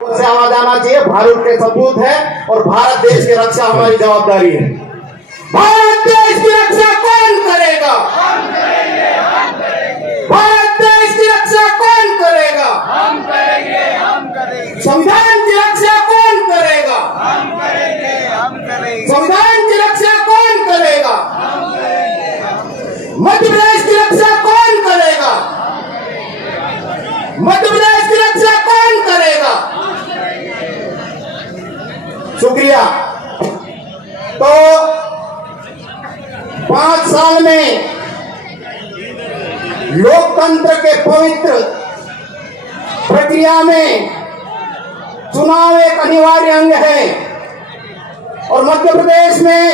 से आवाज आना चाहिए। भारत के सपूत है और भारत देश की रक्षा हमारी जवाबदारी है। भारत देश की रक्षा कौन करेगा? हम करेंगे, हम करेंगे। भारत देश की रक्षा कौन करेगा? हम करेंगे, हम करेंगे। संविधान की रक्षा कौन करेगा? हम करेंगे, हम करेंगे। संविधान की रक्षा कौन करेगा? हम करेंगे, हम करेंगे। मध्य प्रदेश की रक्षा कौन करेगा? मध्य प्रदेश की रक्षा कौन करेगा? शुक्रिया। तो 5 साल में लोकतंत्र के पवित्र प्रक्रिया में चुनाव एक अनिवार्य अंग है और मध्य प्रदेश में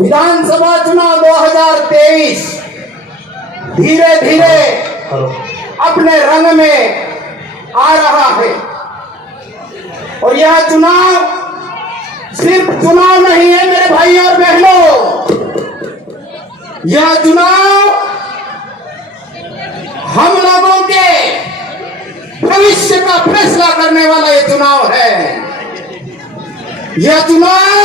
विधानसभा चुनाव 2023 धीरे धीरे अपने रंग में आ रहा है और यह चुनाव सिर्फ चुनाव नहीं है मेरे भाई और बहनों। यह चुनाव हम लोगों के भविष्य का फैसला करने वाला यह चुनाव है। यह चुनाव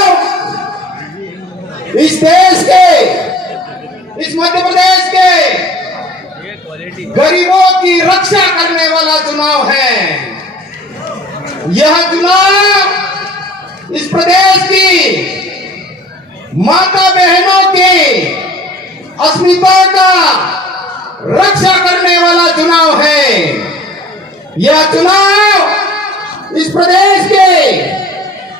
इस देश के, इस मध्य प्रदेश के गरीबों की रक्षा करने वाला चुनाव है। यह चुनाव इस प्रदेश की माता बहनों की अस्मिता का रक्षा करने वाला चुनाव है। यह चुनाव इस प्रदेश के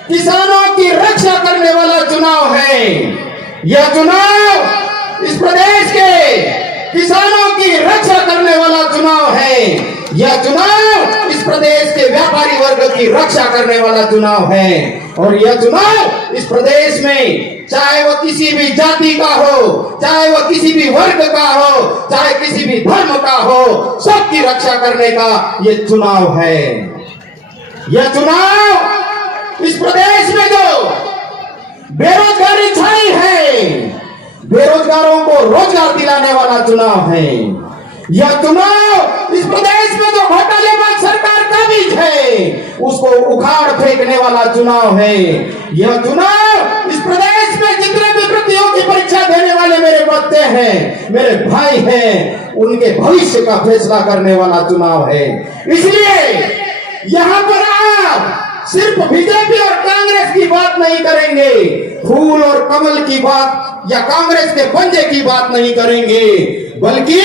किसानों की रक्षा करने वाला चुनाव है। यह चुनाव इस प्रदेश के किसानों की रक्षा करने वाला चुनाव है। यह चुनाव इस प्रदेश के व्यापारी वर्ग की रक्षा करने वाला चुनाव है और यह चुनाव इस प्रदेश में चाहे वो किसी भी जाति का हो, चाहे वो किसी भी वर्ग का हो, चाहे किसी भी धर्म का हो, सबकी रक्षा करने का ये चुनाव है। यह चुनाव इस प्रदेश में जो बेरोजगारी छाई है, बेरोजगारों को रोजगार दिलाने वाला चुनाव है। यह चुनाव इस प्रदेश में जो घोटालेबाज सरकार का बीज है उसको उखाड़ फेंकने वाला चुनाव है। यह चुनाव इस प्रदेश में जितने भी प्रतियोगी परीक्षा देने वाले मेरे बच्चे हैं, मेरे भाई हैं, उनके भविष्य का फैसला करने वाला चुनाव है। इसलिए यहाँ पर आप सिर्फ बीजेपी और कांग्रेस की बात नहीं करेंगे, फूल और कमल की बात या कांग्रेस के पंजे की बात नहीं करेंगे, बल्कि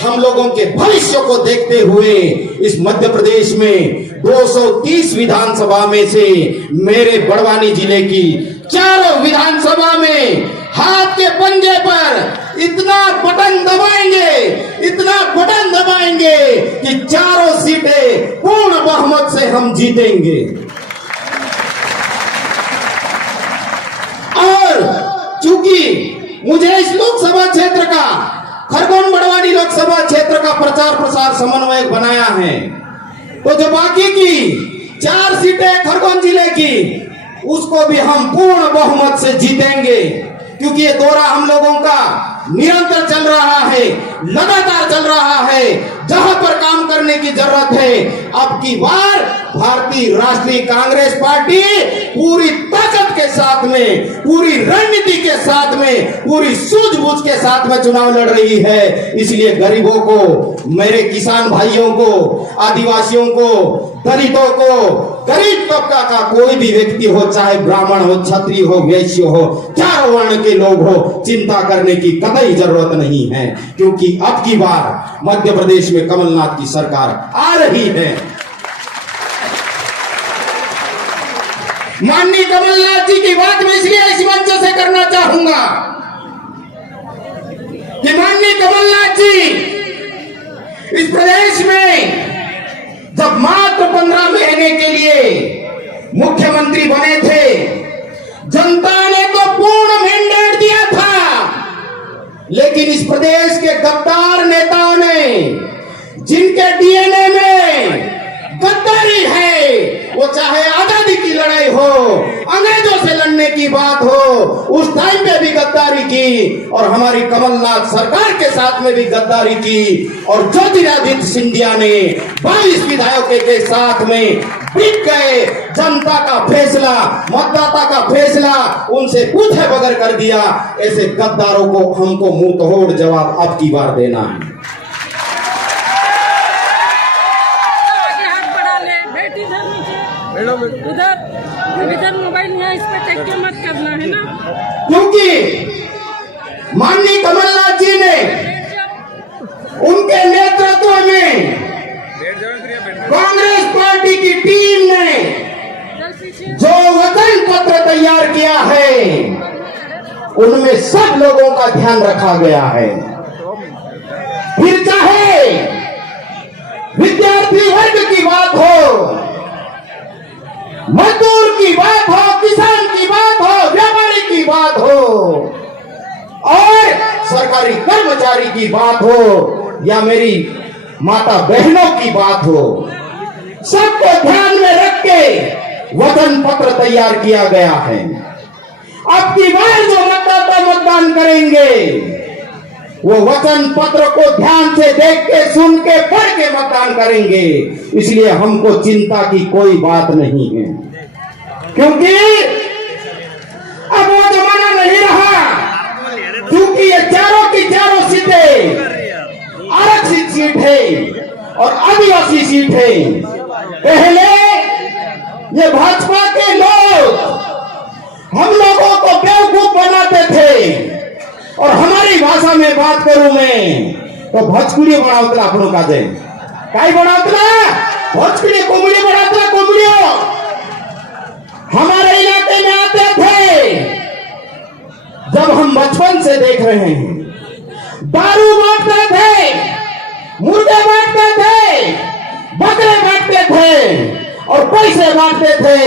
हम लोगों के भविष्य को देखते हुए इस मध्य प्रदेश में 230 विधानसभा में से मेरे बड़वानी जिले की चारों विधानसभा में हाथ के पंजे पर इतना बटन दबाएंगे, इतना बटन दबाएंगे कि चारों सीटें पूर्ण बहुमत से हम जीतेंगे। और चूंकि मुझे इस लोकसभा क्षेत्र का, खरगोन बड़वानी लोकसभा क्षेत्र का प्रचार प्रसार समन्वयक बनाया है, तो जो बाकी की 4 सीटें खरगोन जिले की, उसको भी हम पूर्ण बहुमत से जीतेंगे, क्योंकि ये दौरा हम लोगों का निरंतर चल रहा है, लगातार चल रहा है। जहां पर काम करने की जरूरत है, अब की बार भारतीय राष्ट्रीय कांग्रेस पार्टी पूरी ताकत के साथ में, पूरी रणनीति के साथ में, पूरी सूझबूझ के साथ में चुनाव लड़ रही है। इसलिए गरीबों को, मेरे किसान भाइयों को, आदिवासियों को, दलितों को, गरीब तबका का कोई भी व्यक्ति हो, चाहे ब्राह्मण हो, क्षत्रिय हो, वैश्य हो, चारों वर्ण के लोग हो, चिंता करने की कतई जरूरत नहीं है, क्योंकि अब की बार मध्य प्रदेश में कमलनाथ की सरकार आ रही है। माननीय कमलनाथ जी की बात मैं इसलिए इस मंच से करना चाहूंगा कि माननीय कमलनाथ जी इस प्रदेश में जब मात्र 15 महीने के लिए मुख्यमंत्री बने थे, जनता ने तो पूर्ण मैंडेट दिया था, लेकिन इस प्रदेश के गद्दार नेताओं ने, जिनके डीएनए में गद्दारी है, वो चाहे आजादी की लड़ाई हो, अंग्रेजों से लड़ने की बात हो, उस टाइम पे भी गद्दारी की और हमारी कमलनाथ सरकार के साथ में भी गद्दारी की और ज्योतिरादित्य सिंधिया ने 22 विधायकों के साथ में बिक गए। जनता का फैसला, मतदाता का फैसला उनसे पूछे बगैर कर दिया। ऐसे गद्दारों को हमको मुंह तोड़ जवाब अब की बार देना है। उधर मोबाइल यहाँ इस पे टेक के मत करना है ना, क्योंकि माननीय कमलनाथ जी ने उनके नेतृत्व में कांग्रेस पार्टी की टीम ने जो वचन पत्र तैयार किया है उनमें सब लोगों का ध्यान रखा गया है। फिर चाहे विद्यार्थी वर्ग की बात हो, मजदूर की बात हो, किसान की बात हो, व्यापारी की बात हो और सरकारी कर्मचारी की बात हो या मेरी माता बहनों की बात हो, सबको ध्यान में रख के वचन पत्र तैयार किया गया है। अब की बार जो मतदाता मतदान करेंगे वो वचन पत्र को ध्यान से देख के, सुन के, पढ़ के मतदान करेंगे। इसलिए हमको चिंता की कोई बात नहीं है, क्योंकि अब वो जमाना नहीं रहा। क्योंकि ये चारों की चारों सीटें आरक्षित सीट है और आदिवासी सीट है। पहले ये भाजपा के लोग हम लोगों को बेवकूफ बनाते थे और हमारी भाषा में बात करूं मैं तो भोजपुरी बनावतला अपनों का दे काई बनावतला भोजपुरी कोमड़ी बनावतला कोमड़ियों हमारे इलाके में आते थे। जब हम बचपन से देख रहे हैं, दारू बांटते थे, मुर्गे बांटते थे, बकरे बांटते थे और पैसे बांटते थे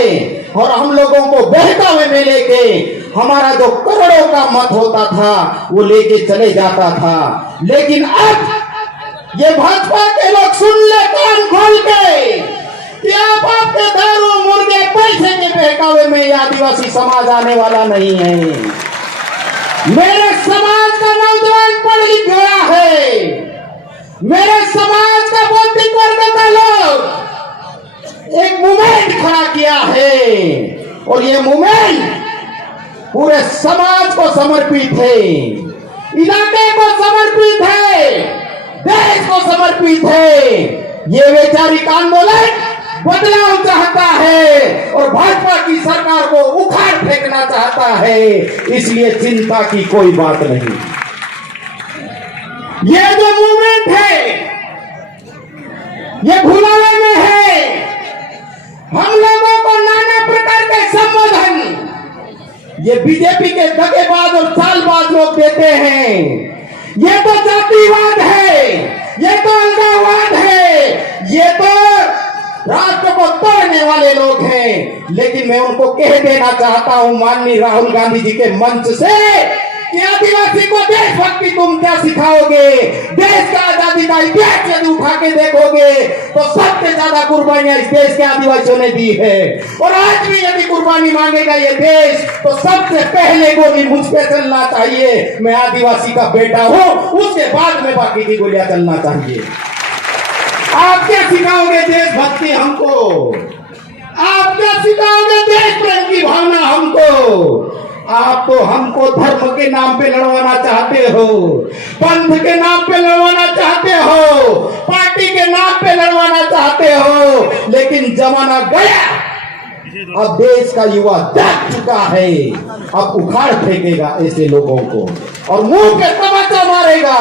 और हम लोगों को बहकावे में लेके हमारा जो करोड़ों का मत होता था वो लेके चले जाता था। लेकिन अब ये भाजपा के लोग सुन ले कान खोल के कि आप आपके दारू मुर्गे पैसे के बहकावे में आदिवासी समाज आने वाला नहीं है। मेरे समाज का नौजवान पढ़ लिख गया है, मेरे समाज का बौद्धिक वर्ग का लोग एक मूवमेंट खड़ा किया है और ये मूवमेंट पूरे समाज को समर्पित है, इलाके को समर्पित है, देश को समर्पित है। ये वैचारिक आंदोलन बदलाव चाहता है और भाजपा की सरकार को उखाड़ फेंकना चाहता है। इसलिए चिंता की कोई बात नहीं। ये जो मूवमेंट है ये भुलावे में है। हम लोगों को नाना प्रकार के संबोधन ये बीजेपी के दगेबाज और चालबाज लोग देते हैं। ये तो जातिवाद है, ये तो अलगाववाद है, ये तो राष्ट्र को तोड़ने वाले लोग हैं। लेकिन मैं उनको कह देना चाहता हूं माननीय राहुल गांधी जी के मंच से कि आदिवासी को देशभक्ति तुम क्या सिखाओगे? देश का आजादी का इतिहास यदि उठा के देखोगे तो सबसे ज्यादा कुर्बानियां इस देश के आदिवासियों ने दी है और आज भी यदि कुर्बानी मांगेगा ये देश तो सबसे पहले गोली मुझ पे चलना चाहिए। मैं आदिवासी का बेटा हूं, उसके बाद में बाकी की गोलियां चलना चाहिए। आप क्या सिखाओगे देशभक्ति हमको? आप क्या सिखाओगे देश प्रेम की भावना हमको? आप तो हमको धर्म के नाम पे लड़वाना चाहते हो, पंथ के नाम पे लड़वाना चाहते हो, पार्टी के नाम पे लड़वाना चाहते हो। लेकिन जमाना गया, अब देश का युवा जाग चुका है। अब उखाड़ फेंकेगा ऐसे लोगों को और मुंह पे तमाचा मारेगा,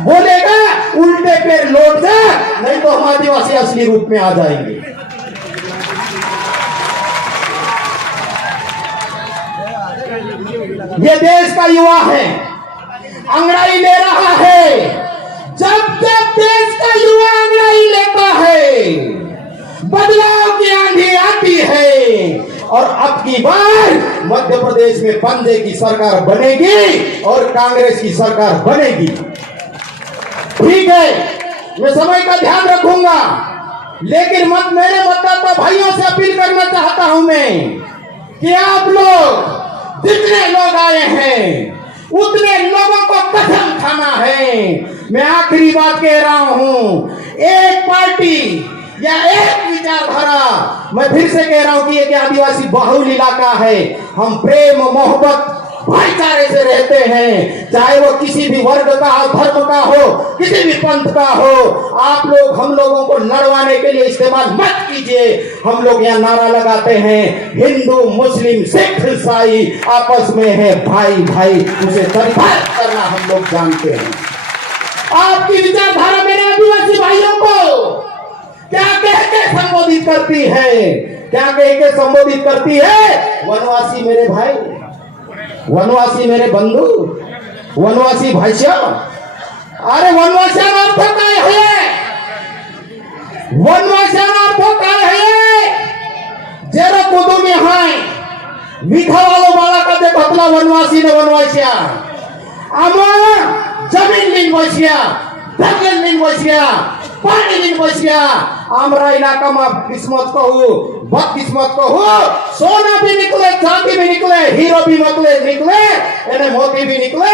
बोलेगा उल्टे पैर लौट जा, नहीं तो हम आदिवासी असली रूप में आ जाएंगे। ये देश का युवा है, अंगड़ाई ले रहा है। जब जब देश का युवा अंगड़ाई लेता है, बदलाव की आंधी आती है और अब की बार मध्य प्रदेश में पंजे की सरकार बनेगी और कांग्रेस की सरकार बनेगी। ठीक है, मैं समय का ध्यान रखूंगा, लेकिन मेरे मतदाता भाइयों से अपील करना चाहता हूं मैं कि आप लोग जितने लोग आए हैं उतने लोगों को कसम खाना है। मैं आखिरी बात कह रहा हूं, एक पार्टी या एक विचारधारा। मैं फिर से कह रहा हूं कि ये आदिवासी बहुल इलाका है। हम प्रेम मोहब्बत भाईचारे से रहते हैं, चाहे वो किसी भी वर्ग का हो, धर्म का हो, किसी भी पंथ का हो। आप लोग हम लोगों को लड़वाने के लिए इस्तेमाल मत कीजिए। हम लोग यहाँ नारा लगाते हैं, हिंदू मुस्लिम सिख ईसाई आपस में है भाई भाई, उसे परिभाषित करना हम लोग जानते हैं। आपकी विचारधारा मेरे आदिवासी भाइयों को क्या कह के संबोधित करती है? क्या कह के संबोधित करती है? वनवासी मेरे भाई, वनवासी मेरे बंधु, वनवासी भाष्य। अरे वनवास्याचा अर्थ काय आहे? वनवास्याचा अर्थ काय आहे? जरा कुदुमी हाय विठावालो बाळा ते भटला वनवासी न वनवास्या आम्हा जमीन लिन वस्या, धरलन लिन वस्या, पानी लिन वस्या। आमरा इलाका में किस्मत कहू, बदकिस्मत कहू, सोना भी निकले, चांदी भी निकले, हीरो भी निकले, एने मोती भी निकले,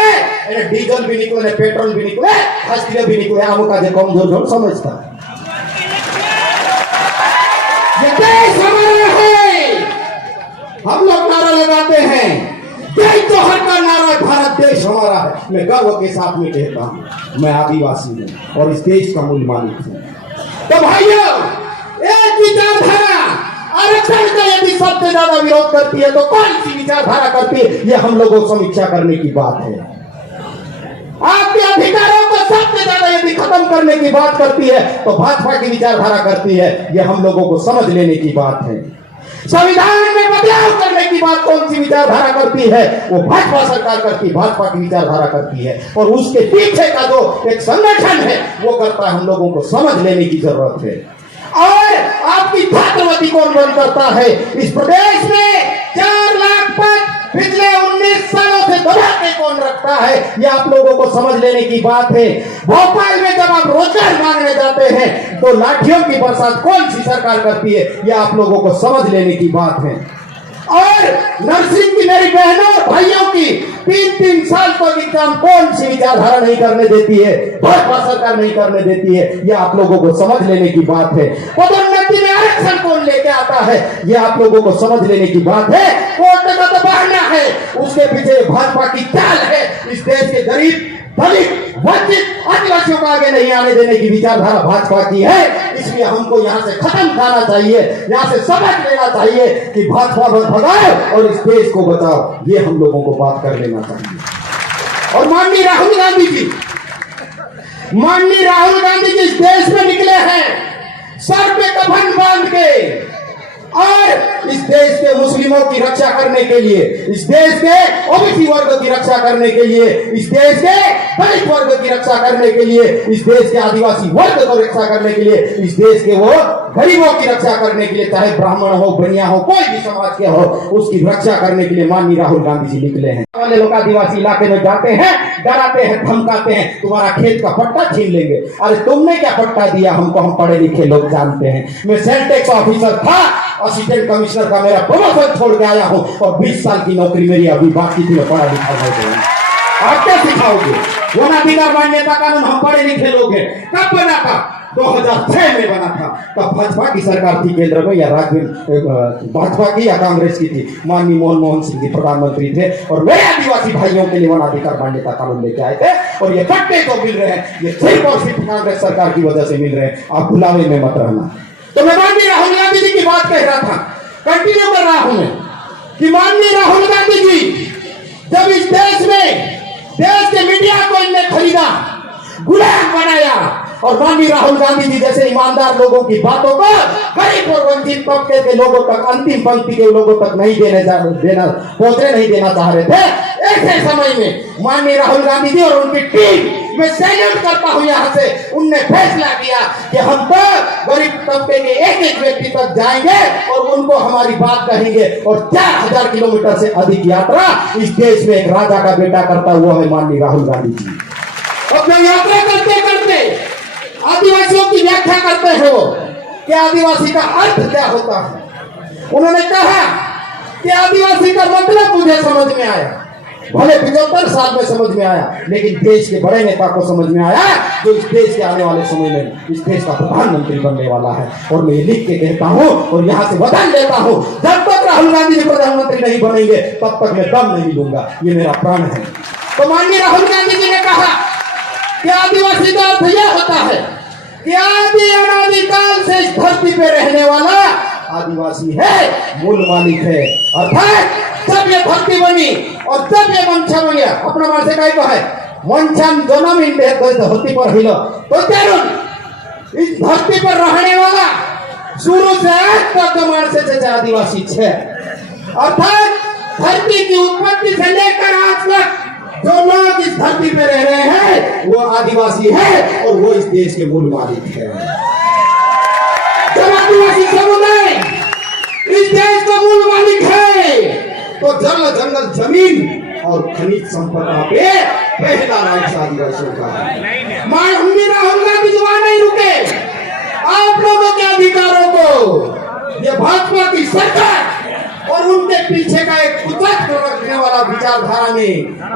एने डीजल भी निकले, पेट्रोल भी निकले, हस्तिया भी निकले। आमुका जे कमजोर जो समझता ये देश हमारा है। हम लोग नारा लगाते हैं, जय जोहर का नारा, भारत देश हमारा है। मैं गर्व के साथ में कहता हूं, मैं आदिवासी हूं और इस देश का मूल मालिक हूं। तो भाइयों, एक विचारधारा आरक्षण का यदि सबसे ज्यादा विरोध करती है तो कौन सी विचारधारा करती है? ये हम लोगों को समीक्षा करने की बात है। आपके अधिकारों को सबसे ज्यादा यदि खत्म करने की बात करती है तो भाजपा की विचारधारा करती है। ये हम लोगों को समझ लेने की बात है। संविधान में बदलाव करने की बात कौन सी विचारधारा करती है? वो भाजपा सरकार करती है, भाजपा की विचारधारा करती है। और उसके पीछे का जो एक संगठन है वो करता है। हम लोगों को समझ लेने की जरूरत है। और आपकी छात्रवृत्ति कौन बंद करता है? इस प्रदेश में 4 लाख पद पिछले 19 सालों से दबा के कौन रखता है? ये आप लोगों को समझ लेने की बात है। भोपाल में जब आप रोजगार मांगने जाते हैं तो लाठियों की बरसात कौन सी सरकार करती है? ये आप लोगों को समझ लेने की बात है। और नर्सिंग की मेरी बहनों और भाइयों की 3-3 साल तक एग्जाम कौन सी विचारधारा नहीं करने देती है? भाजपा सरकार नहीं करने देती है। यह आप लोगों को समझ लेने की बात है। पदोन्नति में आरक्षण कौन लेके आता है? यह आप लोगों को समझ लेने की बात है। कोर्ट का तो बहाना है, उसके पीछे भाजपा की चाल है। इस देश के गरीब, दलित, वंचित आदिवासियों को आगे नहीं आने देने की विचारधारा भाजपा की है। इसलिए हमको यहाँ से खत्म करना चाहिए, यहाँ से सबक लेना चाहिए कि भाजपा भगाओ और इस देश को बचाओ। ये हम लोगों को बात कर लेना चाहिए। और माननीय राहुल गांधी जी, माननीय राहुल गांधी जी इस देश में निकले हैं सर पे कफन बांध के, और इस देश के मुस्लिमों की रक्षा करने के लिए, इस देश के ओबीसी वर्ग की रक्षा करने के लिए, इस देश के दलित वर्ग की रक्षा करने के लिए, इस देश के आदिवासी वर्ग को रक्षा करने के लिए, इस देश के वो गरीबों की रक्षा करने के लिए, चाहे ब्राह्मण हो, बनिया हो, कोई भी समाज के हो, उसकी रक्षा करने के लिए माननीय राहुल गांधी जी निकले हैं। वाले लोग आदिवासी इलाके में जाते हैं, डराते हैं, धमकाते हैं, तुम्हारा खेत का पट्टा छीन लेंगे। अरे तुमने क्या पट्टा दिया हमको? हम पढ़े लिखे लोग जानते हैं। मैं सेल टैक्स ऑफिसर था, असिस्टेंट कमिश्नर का मेरा प्रमोशन छोड़ के आया हूं और 20 साल की नौकरी मेरी अभी बाकी थी। मैं पढ़ा लिखा हो। आप क्या सिखाओगे? वन अधिकार मान्यता कानून हम पढ़े लिखे लोग हैं। कब बना था? 2006 में बना था। तब भाजपा की सरकार थी केंद्र में, या राज्य भाजपा की या कांग्रेस की थी। माननीय मनमोहन सिंह जी प्रधानमंत्री थे और मेरे आदिवासी भाइयों के लिए वन अधिकार मान्यता कानून लेके आए थे। और ये पट्टे तो मिल रहे हैं, ये सिर्फ और सिर्फ कांग्रेस सरकार की वजह से मिल रहे हैं। आप भुलावे में मत रहना। तो मैं माननीय राहुल गांधी जी की बात कह रहा था, कंटिन्यू कर रहा हूं मैं, कि माननीय राहुल गांधी जी जब इस देश में देश के मीडिया को इनने खरीदा, गुलाम बनाया, और माननीय राहुल गांधी जी जैसे ईमानदार लोगों की बातों को गरीब और वंचित तबके के लोगों तक, अंतिम पंक्ति के लोगों तक नहीं पहुंचने नहीं देना चाह रहे थे। ऐसे समय में माननीय राहुल गांधी जी और उनकी टीम, मैं सैल्यूट करता हूं यहाँ से, उनने फैसला किया कि हम तो गरीब तबके के एक व्यक्ति तक जाएंगे और उनको हमारी बात कहेंगे। और 4000 किलोमीटर से अधिक यात्रा इस देश में एक राजा का बेटा करता हुआ है माननीय राहुल गांधी जी। अपना यात्रा करते करते आदिवासियों की व्याख्या करते हो कि आदिवासी का अर्थ क्या होता है। उन्होंने कहा कि आदिवासी का मतलब मुझे समझ में आया। भले 75 साल में समझ में आया, लेकिन देश के बड़े नेता को समझ में आया जो इस देश के आने वाले समय में इस देश का प्रधानमंत्री बनने वाला है। और मैं लिख के कहता हूँ और यहाँ से वचन लेता हूँ, जब तक राहुल गांधी जी प्रधानमंत्री नहीं बनेंगे तब तक मैं दम नहीं लूंगा, ये मेरा प्राण है। तो माननीय राहुल गांधी जी ने कहा कि आदिवासी का अर्थ यह होता है कि आदि अनादिकाल से इस धरती पे रहने वाला आदिवासी है, मूल मालिक है। अर्थात जब ये धरती बनी और जब ये मंचा बन गया, अपना मन से कहीं है मंचन जन्म इन धरती पर हिलो, तो तरुण इस धरती पर रहने वाला शुरू से आज तक जमाने से आदिवासी है। अर्थात धरती की उत्पत्ति से लेकर आज तक जो लोग इस धरती पे रह रहे हैं वो आदिवासी है और वो इस देश के मूल मालिक है। जब आदिवासी समुदाय इस देश का मूल मालिक है तो जल जंगल जमीन और खनिज संपदा पे पहला राइट आदिवासियों का है। माननीय राहुल गांधी जी वहां नहीं रुके, आप लोगों के अधिकारों को ये भाजपा की सरकार और उनके पीछे का एक कुचक रखने वाला विचारधारा ने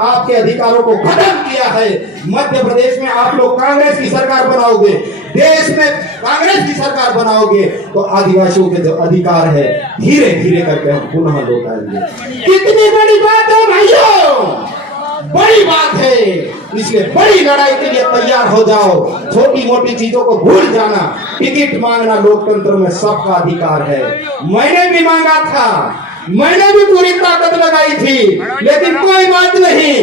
आपके अधिकारों को खत्म किया है। मध्य प्रदेश में आप लोग कांग्रेस की सरकार बनाओगे, देश में कांग्रेस की सरकार बनाओगे तो आदिवासियों के जो अधिकार है धीरे धीरे करके हम पुनः लौटाएंगे। कितनी बड़ी बात है भाइयों, बड़ी बात है, इसलिए बड़ी लड़ाई के लिए तैयार हो जाओ। छोटी मोटी चीजों को भूल जाना। टिकट मांगना लोकतंत्र में सबका अधिकार है। मैंने भी मांगा था, मैंने भी पूरी ताकत लगाई थी, लेकिन कोई बात नहीं,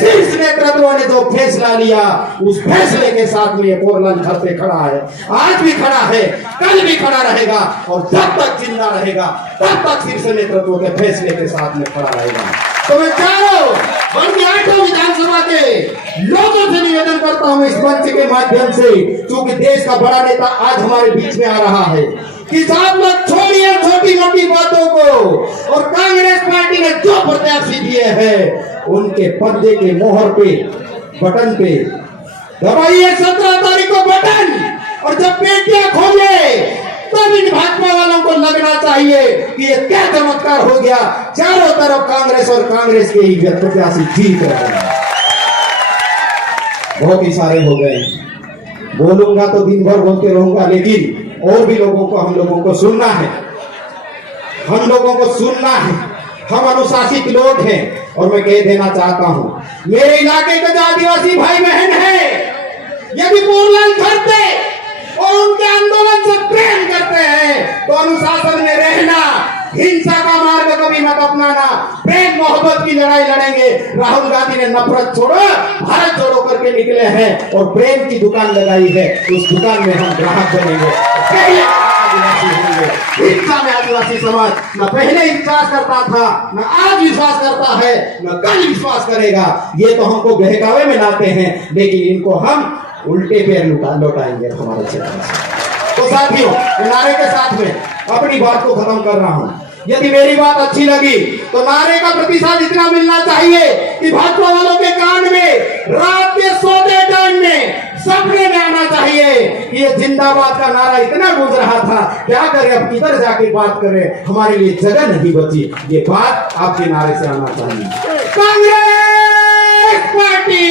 शीर्ष नेतृत्व ने जो फैसला लिया उस फैसले के साथ में कोरलन घर पे खड़ा है, आज भी खड़ा है, कल भी खड़ा रहेगा और जब तक जिंदा रहेगा तब तक शीर्ष नेतृत्व के फैसले के साथ में खड़ा रहेगा। तो मैं चारों बल्कि 8 विधानसभा के लोगों से निवेदन करता हूं इस मंच के माध्यम से, क्योंकि देश का बड़ा नेता आज हमारे बीच में आ रहा है, कि साहब लोग छोड़िए छोटी मोटी बातों को और कांग्रेस पार्टी ने जो प्रत्याशी दिए हैं उनके पर्दे के मोहर पे बटन पे दबाइए 17 तारीख को बटन, और जब पेटियां खोले तब इन भाजपा वालों को लगना चाहिए कि ये क्या चमत्कार हो गया, चारों तरफ कांग्रेस और कांग्रेस के ही प्रत्याशी जीत रहे हैं। बहुत ही सारे हो गए, बोलूंगा तो दिन भर बोलते रहूंगा, लेकिन और भी लोगों को हम लोगों को सुनना है, हम लोगों को सुनना है। हम अनुशासित लोग हैं और मैं कह देना चाहता हूं मेरे इलाके के जो आदिवासी भाई बहन हैं, यदि मोरलाल करते और उनके आंदोलन से प्रेम करते हैं तो अनुशासन में रहना, हिंसा का मार्ग कभी मत अपनाना, प्रेम मोहब्बत की लड़ाई लड़ेंगे। राहुल गांधी ने नफरत छोड़ो भारत जोड़ो करके निकले हैं और प्रेम की दुकान लगाई है, उस दुकान में हम ग्राहक बनेंगे, आदिवासी होंगे। हिंसा में आदिवासी समाज न पहले विश्वास करता था, न आज विश्वास करता है, न कल विश्वास करेगा। ये तो हमको बहकावे में लाते हैं, लेकिन इनको हम उल्टे पैर लौटाएंगे हमारे क्षेत्र से। तो साथियों, नारे के साथ में अपनी बात को खत्म कर रहा हूं। यदि मेरी बात अच्छी लगी तो नारे का प्रतिशत इतना मिलना चाहिए कि भाजपा वालों के कान में रात के सोते टाइम में सपने में आना चाहिए कि ये जिंदाबाद का नारा इतना गूंज रहा था, क्या करें अब किधर जाके बात करें, हमारे लिए जगह नहीं बची। ये बात आपके नारे से आना चाहिए। कांग्रेस पार्टी